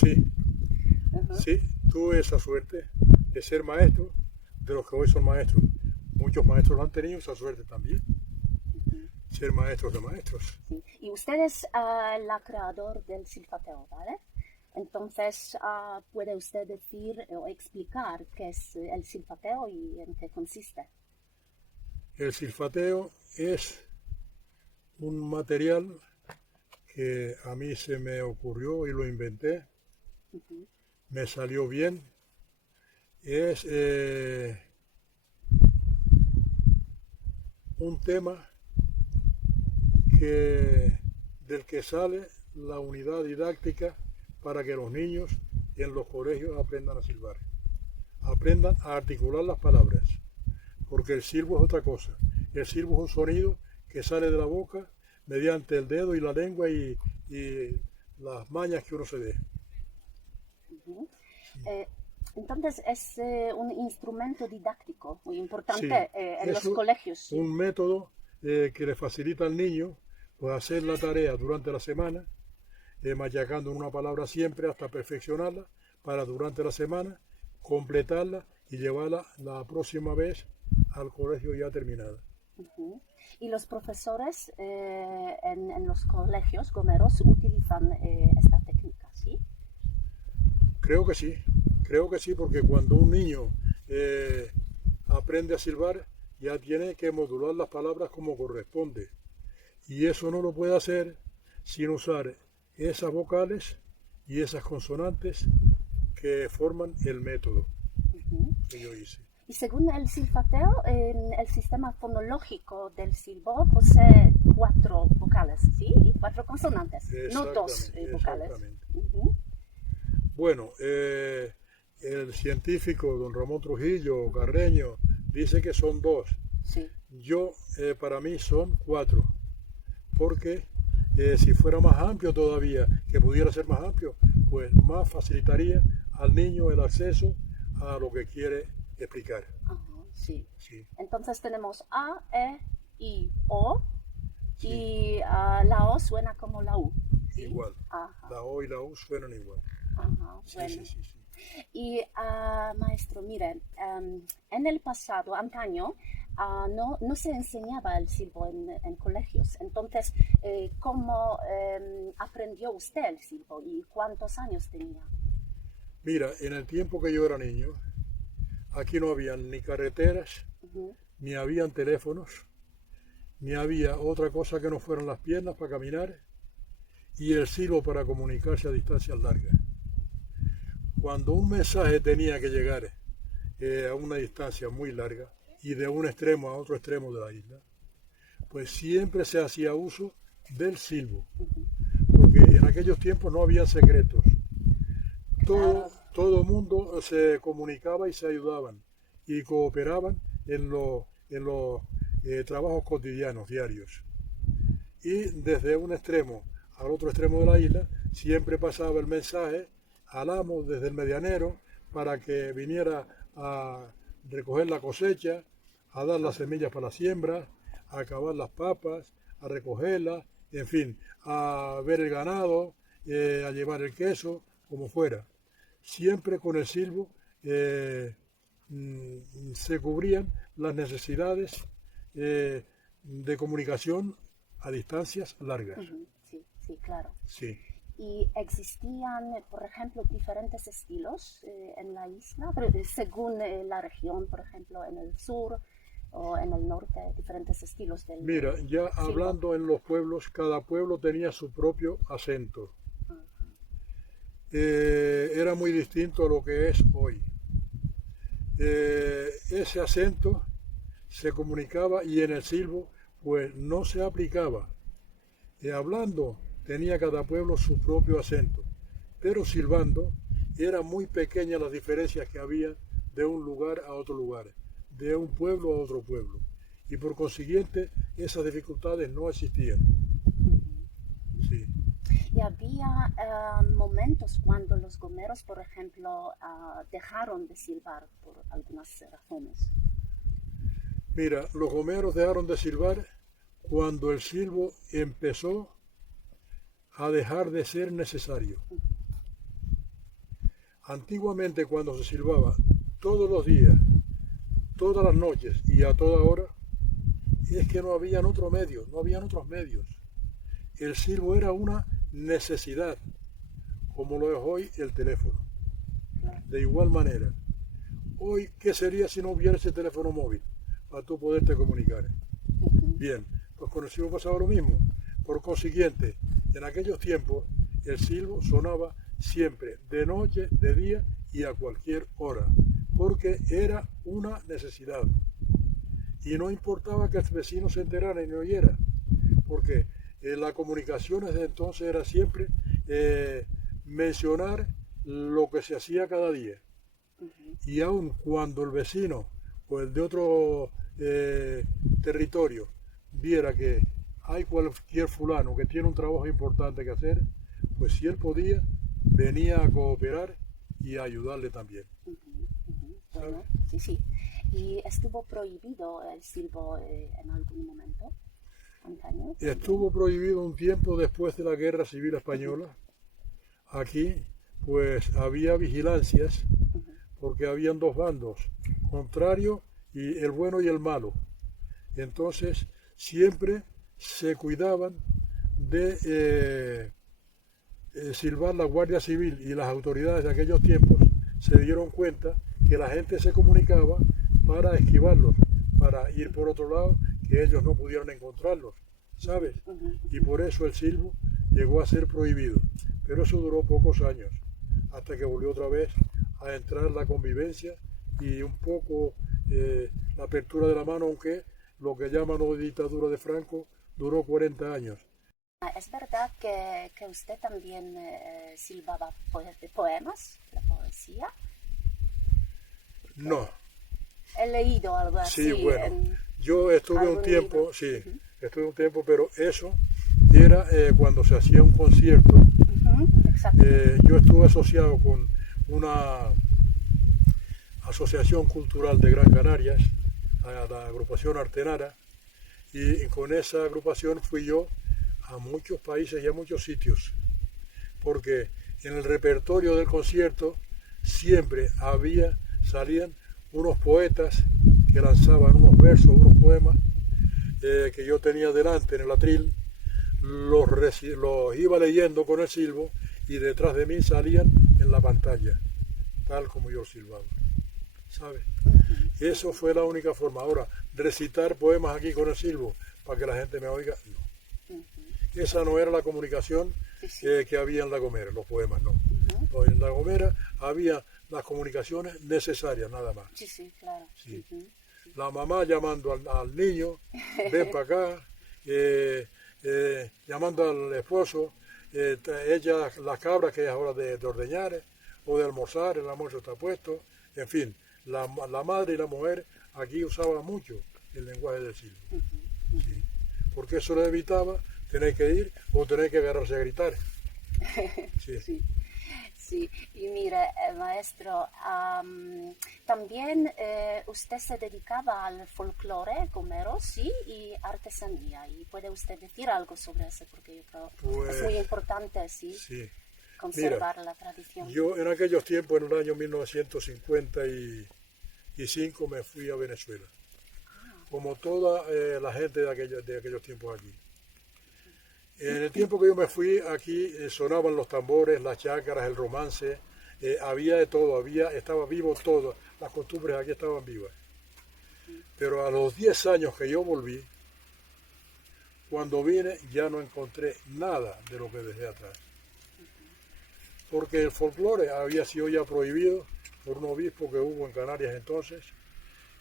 Sí, Ujú, sí, tuve esa suerte de ser maestro de los que hoy son maestros. Muchos maestros han tenido esa suerte también, ujú, ser maestros de maestros. sí. Y usted es la creador del silfateo, ¿vale? Entonces, ¿puede usted decir o explicar qué es el silfateo y en qué consiste? El silfateo es un material que a mí se me ocurrió y lo inventé, Ujú, me salió bien. Es un tema que, del que sale la unidad didáctica para que los niños en los colegios aprendan a silbar, aprendan a articular las palabras, porque el silbo es otra cosa. El silbo es un sonido que sale de la boca mediante el dedo y la lengua y las mañas que uno se dé. ujú. Eh, entonces, es un instrumento didáctico muy Sí, importante en es los colegios, ¿sí? un método que le facilita al niño pues, hacer la tarea durante la semana, machacando una palabra siempre hasta perfeccionarla, para durante la semana completarla y llevarla la próxima vez al colegio ya terminada. Ujú. Y los profesores en los colegios gomeros utilizan esta técnica, ¿sí? Creo que sí, creo que sí, porque cuando un niño eh, aprende a silbar, ya tiene que modular las palabras como corresponde. Y eso no lo puede hacer sin usar esas vocales y esas consonantes que forman el método Ujú. que yo hice. Y según el silfateo, el sistema fonológico del silbo posee cuatro vocales, ¿sí? Y cuatro consonantes, no dos Exactamente, vocales. exactamente. Ujú, Bueno, el científico don Ramón Trujillo ujú. Carreño dice que son dos. Sí. Yo, para mí, son cuatro, porque si fuera más amplio todavía, que pudiera ser más amplio, pues más facilitaría al niño el acceso a lo que quiere explicar. Ajá, sí. Sí, Entonces tenemos A, E, I, O sí, y la O suena como la U, ¿sí? igual. Ajá, La O y la U suenan igual. ajá, Sí, sí, bueno. sí, sí. Y maestro, mire, en el pasado, antaño, no se enseñaba el silbo en colegios. Entonces, ¿cómo aprendió usted el silbo y cuántos años tenía? Mira, en el tiempo que yo era niño, aquí no habían ni carreteras, Ujú, ni habían teléfonos, ni había otra cosa que no fueran las piernas para caminar y el silbo para comunicarse a distancias largas. Cuando un mensaje tenía que llegar a una distancia muy larga y de un extremo a otro extremo de la isla, pues siempre se hacía uso del silbo, ujú. porque en aquellos tiempos no había secretos. Claro. Todo mundo se comunicaba y se ayudaban y cooperaban en los trabajos cotidianos, diarios. Y desde un extremo al otro extremo de la isla siempre pasaba el mensaje al amo desde el medianero para que viniera a recoger la cosecha, a dar las Ajá. semillas para la siembra, a acabar las papas, a recogerlas, en fin, a ver el ganado, a llevar el queso, como fuera. Siempre con el silbo se cubrían las necesidades de comunicación a distancias largas. Ujú, sí, sí, claro. Sí. Y existían, por ejemplo, diferentes estilos en la isla, pero, según la región, por ejemplo, en el sur o en el norte, diferentes estilos del Mira, ya silbo. hablando en los pueblos, cada pueblo tenía su propio acento. Ajá, Era muy distinto a lo que es hoy. Ese acento se comunicaba y en el silbo pues no se aplicaba. Hablando tenía cada pueblo su propio acento, pero silbando eran muy pequeñas las diferencias que había de un lugar a otro lugar, de un pueblo a otro pueblo. Y por consiguiente esas dificultades no existían. ujú. Sí. Y había momentos cuando los gomeros, por ejemplo, dejaron de silbar por algunas razones. Mira, los gomeros dejaron de silbar cuando el silbo empezó a dejar de ser necesario. Antiguamente cuando se silbaba todos los días, todas las noches y a toda hora, es que no habían otro medio, no habían otros medios. El silbo era una necesidad, como lo es hoy el teléfono. De igual manera, hoy, ¿qué sería si no hubiera ese teléfono móvil para tú poderte comunicar? Bien, pues con el silbo pasaba lo mismo. Por consiguiente, en aquellos tiempos el silbo sonaba siempre, de noche, de día y a cualquier hora, porque era una necesidad. Y no importaba que el vecino se enterara y no oyera, porque la comunicación desde entonces era siempre mencionar lo que se hacía cada día. Y aun cuando el vecino o el de otro territorio viera que hay cualquier fulano que tiene un trabajo importante que hacer, pues si él podía, venía a cooperar y a ayudarle también. Bueno, sí. ¿Y estuvo prohibido el silbo en algún momento? Antaño. Estuvo prohibido un tiempo después de la Guerra Civil Española. Aquí, pues, había vigilancias, porque habían dos bandos, contrario y el bueno y el malo. Entonces, siempre se cuidaban de silbar. La Guardia Civil y las autoridades de aquellos tiempos se dieron cuenta que la gente se comunicaba para esquivarlos, para ir por otro lado, que ellos no pudieran encontrarlos, ¿sabes? Y por eso el silbo llegó a ser prohibido. Pero eso duró pocos años, hasta que volvió otra vez a entrar la convivencia y un poco la apertura de la mano, aunque lo que llaman hoy dictadura de Franco duró 40 años. ¿Es verdad que usted también silbaba poemas, la poesía? No. He leído algo así. Sí, bueno, yo estuve un tiempo, sí, estuve un tiempo, pero eso era cuando se hacía un concierto. Exacto. Yo estuve asociado con una asociación cultural de Gran Canarias, a la agrupación Artenara, y con esa agrupación fui yo a muchos países y a muchos sitios, porque en el repertorio del concierto siempre salían unos poetas que lanzaban unos versos, unos poemas que yo tenía delante en el atril, los iba leyendo con el silbo y detrás de mí salían en la pantalla, tal como yo silbaba, ¿sabes? Eso fue la única forma. Ahora, recitar poemas aquí con el silbo para que la gente me oiga, no. Esa no era la comunicación que había en La Gomera, los poemas no. En La Gomera había las comunicaciones necesarias, nada más. Sí, claro. Sí. La mamá llamando al niño, ven para acá, llamando al esposo, ella las cabras que es hora de ordeñar o de almorzar, el almuerzo está puesto, en fin, la madre y la mujer aquí usaban mucho el lenguaje del silbo. Sí. Porque eso le evitaba tener que ir o tener que agarrarse a gritar. Sí. Sí, y mire, maestro, también usted se dedicaba al folclore gomero, sí, y artesanía. ¿Y puede usted decir algo sobre eso? Porque yo creo que es muy importante, sí, conservar la tradición. Yo en aquellos tiempos, en el año 1955, me fui a Venezuela, como toda la gente de aquellos tiempos aquí. En el tiempo que yo me fui, aquí sonaban los tambores, las chácaras, el romance, había de todo, estaba vivo todo, las costumbres aquí estaban vivas. Pero a los 10 años que yo volví, cuando vine ya no encontré nada de lo que dejé atrás. Porque el folclore había sido ya prohibido por un obispo que hubo en Canarias entonces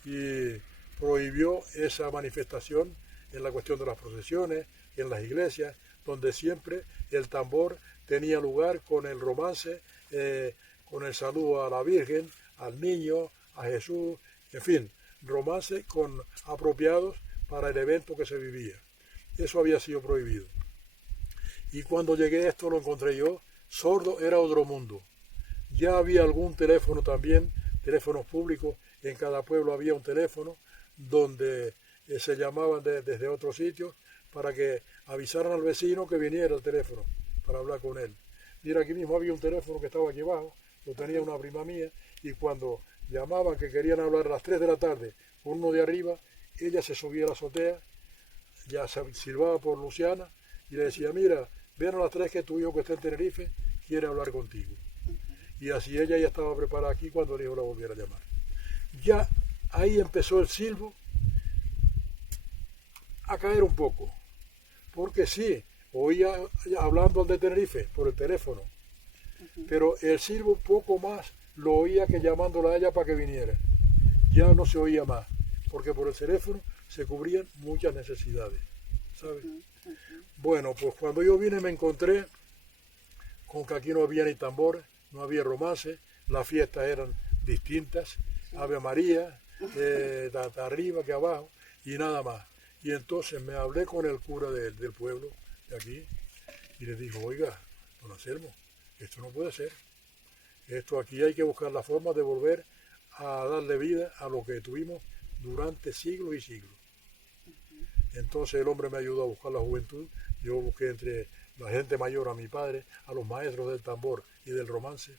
y prohibió esa manifestación en la cuestión de las procesiones, en las iglesias, donde siempre el tambor tenía lugar con el romance, con el saludo a la Virgen, al niño, a Jesús, en fin, romance apropiados para el evento que se vivía. Eso había sido prohibido. Y cuando llegué a esto lo encontré yo, sordo era otro mundo. Ya había algún teléfono también, teléfonos públicos, en cada pueblo había un teléfono donde se llamaban desde otros sitios para que avisaran al vecino que viniera el teléfono para hablar con él. Mira, aquí mismo había un teléfono que estaba aquí abajo, lo tenía una prima mía, y cuando llamaban que querían hablar a las 3 de la tarde con uno de arriba, ella se subía a la azotea, ya silbaba por Luciana y le decía, mira, ven a las 3 que tu hijo que está en Tenerife quiere hablar contigo. Y así ella ya estaba preparada aquí cuando el hijo la volviera a llamar. Ya ahí empezó el silbo a caer un poco, porque sí, oía hablando al de Tenerife por el teléfono, pero el silbo poco más lo oía que llamándola a ella para que viniera. Ya no se oía más, porque por el teléfono se cubrían muchas necesidades, ¿sabes? Bueno, pues cuando yo vine me encontré con que aquí no había ni tambores, no había romance, las fiestas eran distintas, Ave María, de arriba que abajo, y nada más. Y entonces me hablé con el cura del pueblo, de aquí, y le dijo, oiga, don Anselmo, esto no puede ser. Esto aquí hay que buscar la forma de volver a darle vida a lo que tuvimos durante siglos y siglos. Entonces el hombre me ayudó a buscar la juventud, yo busqué entre la gente mayor, a mi padre, a los maestros del tambor y del romance,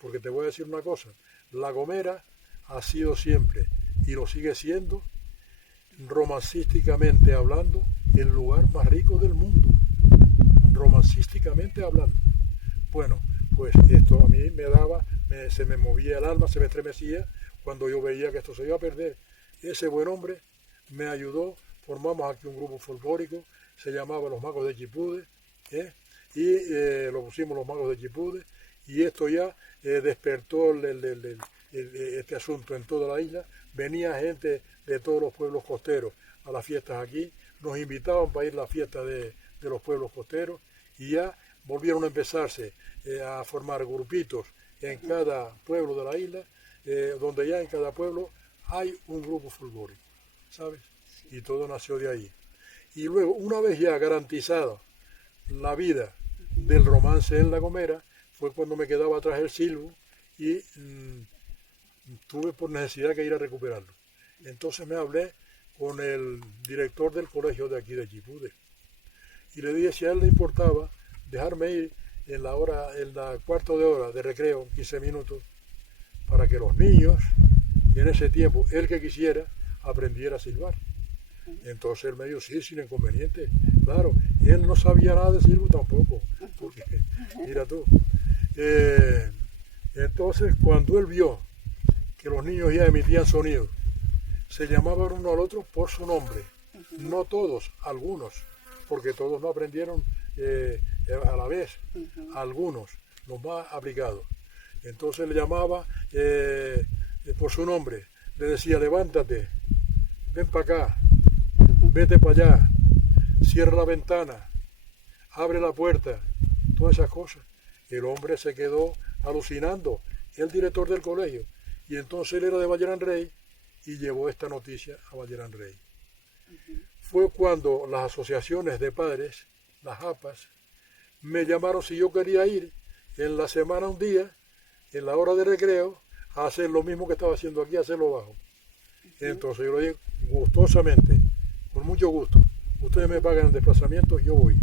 porque te voy a decir una cosa, La Gomera ha sido siempre, y lo sigue siendo, romancísticamente hablando, el lugar más rico del mundo, romancísticamente hablando. Bueno, pues esto a mí me daba, se me movía el alma, se me estremecía cuando yo veía que esto se iba a perder. Ese buen hombre me ayudó, formamos aquí un grupo folclórico, se llamaba Los Magos de Chipude, y lo pusimos Los Magos de Chipude, y esto ya despertó este asunto en toda la isla. Venía gente de todos los pueblos costeros a las fiestas aquí, nos invitaban para ir a la fiesta de los pueblos costeros, y ya volvieron a empezarse a formar grupitos en cada pueblo de la isla, donde ya en cada pueblo hay un grupo folclórico, ¿sabes? Y todo nació de ahí. Y luego, una vez ya garantizada la vida del romance en La Gomera, fue cuando me quedaba atrás el silbo y tuve por necesidad que ir a recuperarlo. Entonces me hablé con el director del colegio de aquí de Chipude y le dije si a él le importaba dejarme ir en la cuarto de hora de recreo, 15 minutos, para que los niños, en ese tiempo, el que quisiera, aprendiera a silbar. Entonces él me dijo, sí, sin inconveniente, claro, y él no sabía nada de silbo tampoco, porque, mira tú. Entonces, cuando él vio que los niños ya emitían sonidos, se llamaban uno al otro por su nombre, no todos, algunos, porque todos no aprendieron a la vez, algunos, los más aplicados. Entonces le llamaba por su nombre, le decía, levántate, ven para acá, vete para allá, cierra la ventana, abre la puerta, todas esas cosas. El hombre se quedó alucinando, el director del colegio, y entonces él era de Vallerán Rey y llevó esta noticia a Vallerán Rey. Fue cuando las asociaciones de padres, las APAS, me llamaron si yo quería ir en la semana un día, en la hora de recreo, a hacer lo mismo que estaba haciendo aquí, a hacerlo bajo. Entonces yo lo dije gustosamente, con mucho gusto. Ustedes me pagan el desplazamiento, yo voy.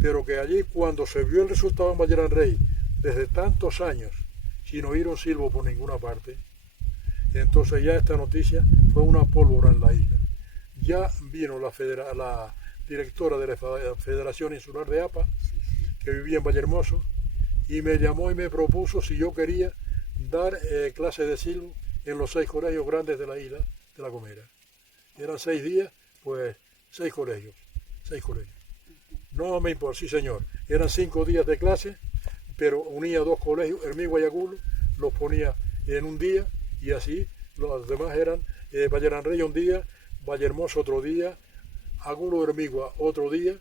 Pero que allí cuando se vio el resultado en Vallerán Rey, desde tantos años, sin oír un silbo por ninguna parte, entonces ya esta noticia fue una pólvora en la isla. Ya vino la directora de la Federación Insular de APA, que vivía en Vallehermoso, y me llamó y me propuso si yo quería dar clases de silbo en los 6 colegios grandes de la isla de La Gomera. Eran 6 días, pues 6 colegios. No me importa, sí señor. Eran 5 días de clase, pero unía 2 colegios, Hermigua y Agulo, los ponía en un día, y así los demás eran Vallerán Rey un día, Vallehermoso otro día, Agulo Hermigua otro día,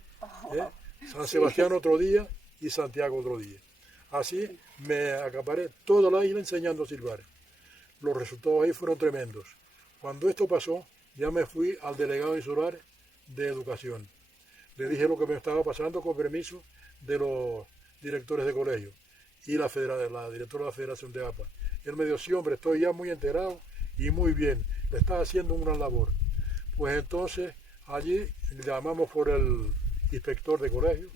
San Sebastián otro día y Santiago otro día. Así me acaparé toda la isla enseñando a silbar. Los resultados ahí fueron tremendos. Cuando esto pasó, ya me fui al delegado insular de educación. Le dije lo que me estaba pasando con permiso de los directores de colegio y la directora de la Federación de APA. Él me dijo, sí hombre, estoy ya muy enterado y muy bien, le estás haciendo una gran labor. Pues entonces allí llamamos por el inspector de colegio,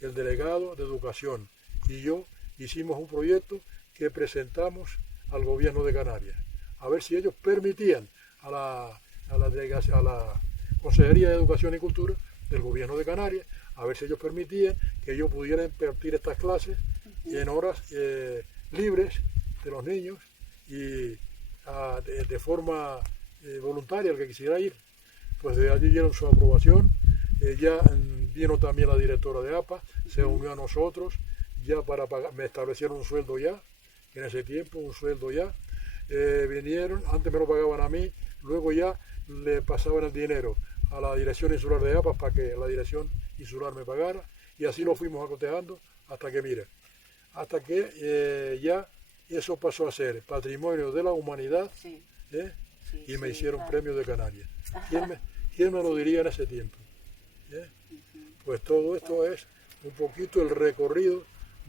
el delegado de educación y yo hicimos un proyecto que presentamos al gobierno de Canarias, a ver si ellos permitían a la Consejería de Educación y Cultura del gobierno de Canarias, a ver si ellos permitían que yo pudiera impartir estas clases en horas libres de los niños y de forma voluntaria el que quisiera ir. Pues de allí dieron su aprobación, ya vino también la directora de APA, se unió a nosotros, ya para pagar, me establecieron un sueldo ya, en ese tiempo un sueldo ya, vinieron, antes me lo pagaban a mí, luego ya le pasaban el dinero a la Dirección Insular de APA para que la Dirección Insular me pagara, y así lo fuimos acotejando hasta que, mire, hasta que ya eso pasó a ser Patrimonio de la Humanidad, Sí, y sí, me hicieron claro. Premio de Canarias. ¿Quién me lo diría en ese tiempo? Pues todo esto es un poquito el recorrido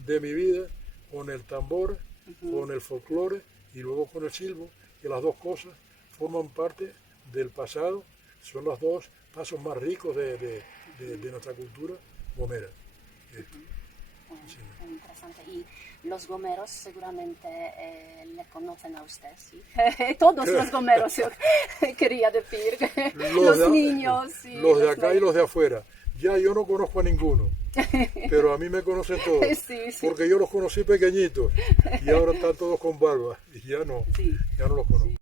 de mi vida con el tambor, con el folclore y luego con el silbo, que las dos cosas forman parte del pasado, son los dos pasos más ricos de nuestra cultura gomera. Sí. Muy interesante. Y los gomeros seguramente le conocen a usted, ¿sí? Todos los gomeros, yo quería decir. Los niños. Sí, los de acá y los de afuera. Ya yo no conozco a ninguno, pero a mí me conocen todos, Sí, sí. porque yo los conocí pequeñitos y ahora están todos con barba y ya no los conozco.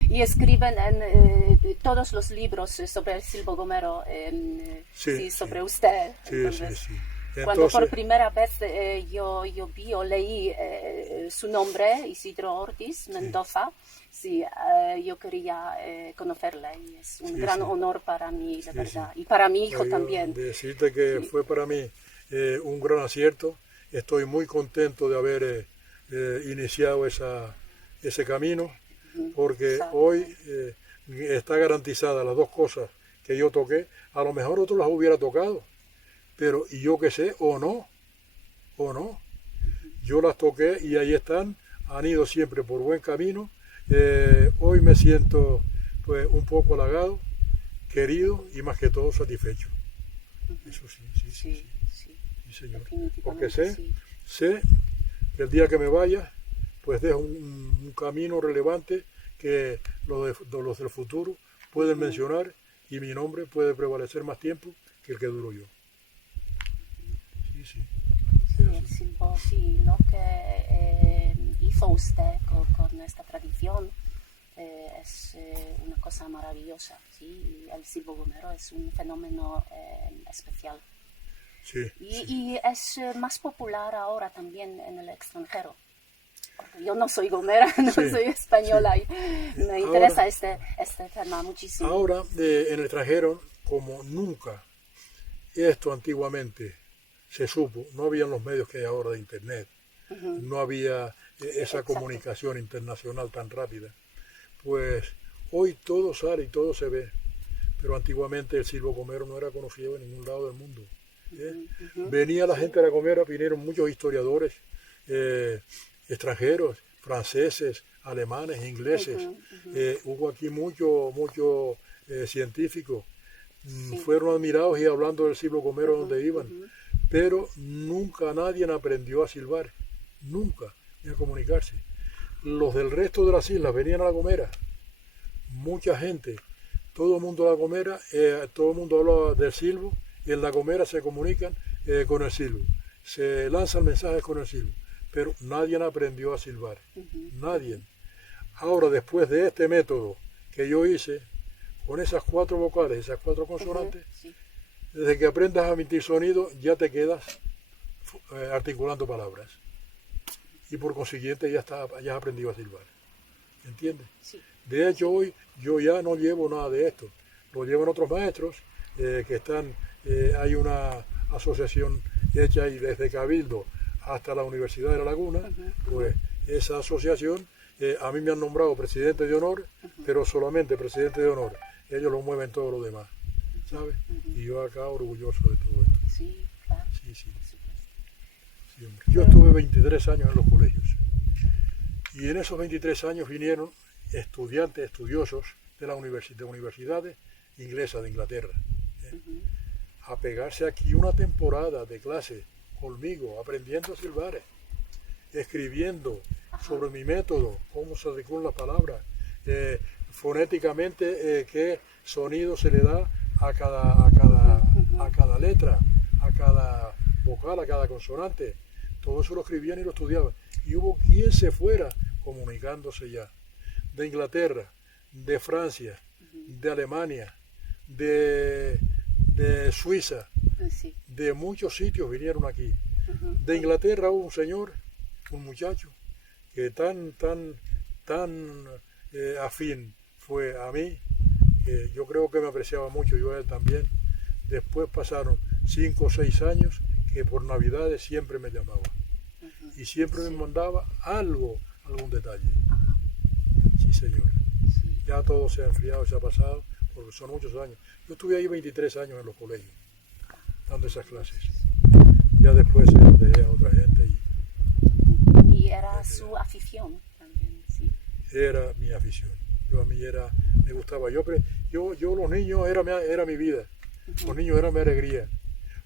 Y escriben en todos los libros sobre el silbo gomero, sobre usted. Entonces, Sí. Cuando por Entonces, primera vez yo vi o leí su nombre, Isidro Ortiz Mendoza, yo quería conocerle y es un gran honor para mí, de verdad, y para mi hijo también. Decirte que fue para mí un gran acierto. Estoy muy contento de haber iniciado ese camino, porque hoy está garantizada las dos cosas que yo toqué. A lo mejor otro las hubiera tocado, pero y yo qué sé, o no, yo las toqué y ahí están, han ido siempre por buen camino. Hoy me siento pues un poco halagado, querido y más que todo satisfecho. Eso sí, señor. Porque sé que el día que me vaya, pues dejo un camino relevante que los del futuro pueden mencionar y mi nombre puede prevalecer más tiempo que el que duro yo. Sí. El silbo, lo que hizo usted con esta tradición es una cosa maravillosa, ¿sí? El silbo gomero es un fenómeno especial. Y es más popular ahora también en el extranjero. Porque yo no soy gomera, no soy española y me interesa este tema muchísimo. Ahora en el extranjero, como nunca esto antiguamente se supo, no habían los medios que hay ahora de internet, no había esa comunicación internacional tan rápida, pues hoy todo sale y todo se ve, pero antiguamente el silbo gomero no era conocido en ningún lado del mundo. Venía la gente a la Gomera, vinieron muchos historiadores extranjeros, franceses, alemanes, ingleses, hubo aquí muchos científicos, fueron admirados y hablando del silbo gomero donde iban, pero nunca nadie aprendió a silbar, nunca, ni a comunicarse. Los del resto de las islas venían a la Gomera, mucha gente, todo el mundo a la Gomera, todo el mundo hablaba del silbo, y en la Gomera se comunican con el silbo, se lanzan mensajes con el silbo, pero nadie aprendió a silbar, nadie. Ahora, después de este método que yo hice, con esas 4 vocales, esas 4 consonantes, desde que aprendas a emitir sonido, ya te quedas articulando palabras. Y por consiguiente ya has aprendido a silbar. ¿Entiendes? De hecho, hoy yo ya no llevo nada de esto. Lo llevan otros maestros que están... hay una asociación hecha ahí desde Cabildo hasta la Universidad de La Laguna, pues esa asociación, a mí me han nombrado presidente de honor, pero solamente presidente de honor. Ellos lo mueven todo lo demás, ¿sabes? Y yo acá orgulloso de todo esto. Sí, claro. Sí, hombre. Yo estuve 23 años en los colegios y en esos 23 años vinieron estudiosos de las universidades inglesas de Inglaterra, a pegarse aquí una temporada de clase conmigo, aprendiendo a silbar. escribiendo sobre mi método, cómo se articulan las palabras, fonéticamente qué sonido se le da a cada letra, a cada vocal, a cada consonante. Todo eso lo escribían y lo estudiaban. Y hubo quien se fuera comunicándose ya. De Inglaterra, de Francia, de Alemania, de Suiza, Sí. de muchos sitios vinieron aquí. De Inglaterra hubo un señor, un muchacho, que tan afín fue a mí, que yo creo que me apreciaba mucho, yo a él también. Después pasaron 5 o 6 años que por Navidades siempre me llamaba y siempre me mandaba algún detalle. Sí, señor. Sí. Ya todo se ha enfriado, se ha pasado, porque son muchos años. Yo estuve ahí 23 años en los colegios, dando esas clases. Ya después se lo dejé a otra gente Y era su afición también, sí. era mi afición. Me gustaba. Yo los niños era mi vida. Los niños eran mi alegría.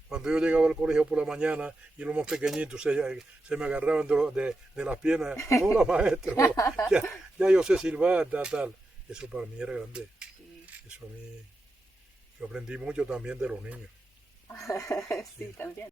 Cuando yo llegaba al colegio por la mañana y los más pequeñitos se me agarraban de las piernas. Hola, maestro, ya yo sé silbar, tal. Eso para mí era grande. Sí. Eso a mí, yo aprendí mucho también de los niños. Sí, también.